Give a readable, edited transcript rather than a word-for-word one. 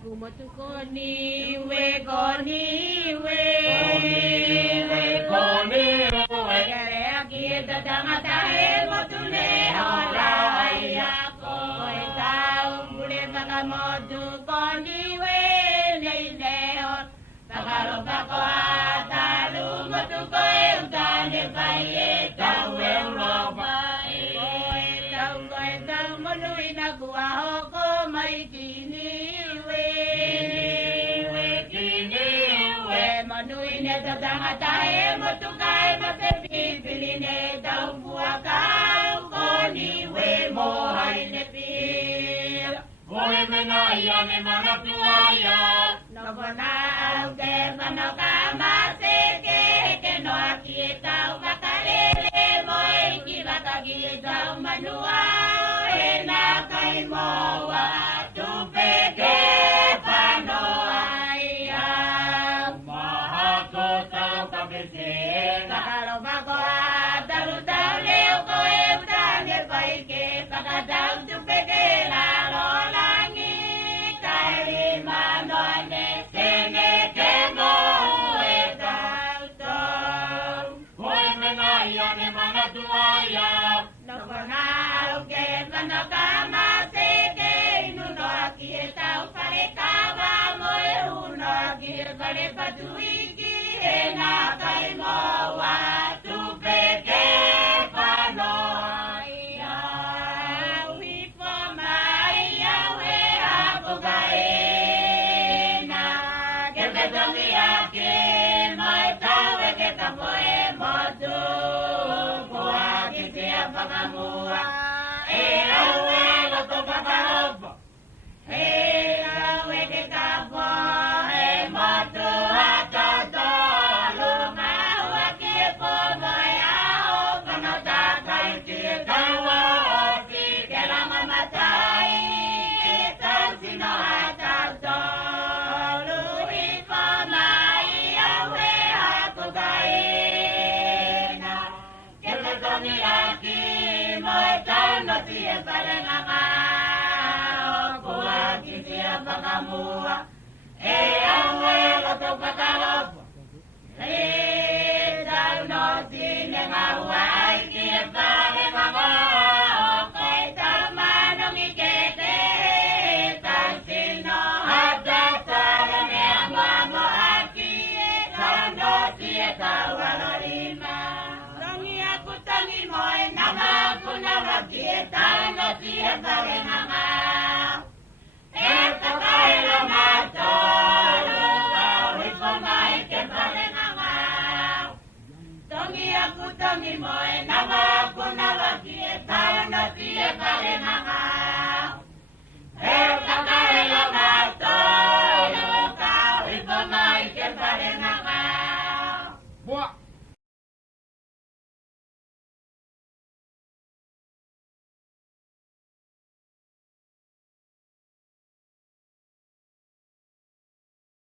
Kuniwe, kuniwe, kita tangatahe motune horai ako ikaw muli pakamotu kuniwe leileon pakarong ako atalu motuko eutane paye tau Europa tau monui nakuha hoko mai kiniwe monui ne tangatahe motukai Piline tau buakau koniwe mohai ne pil. Voi menaya ne manatuaya. Nobona au ke manokama seke ke no aki tau makarele moi ki batagi tau manua ena kai moa tupeke panoaya. Mahako tau kabese. Patuiki ena kai moa tupeke panoia wipo maia we apugaena que tomia que mai tawe que tapoe motu boa que te apagamua e awe lo topapa e awe que tapo Pakamua, abuelo to pakalop, dau no sine ngawai kie pare mama, kai tamano ngikete, tan sino hata sara me amamo aki, tan no sie tawarima, tangi aku tangi moe nama aku nama kie tan no sie pare mama. Esta caela mato, kau ikonai ke pare nama. Tongi aku tongi moe nama aku nama kieta.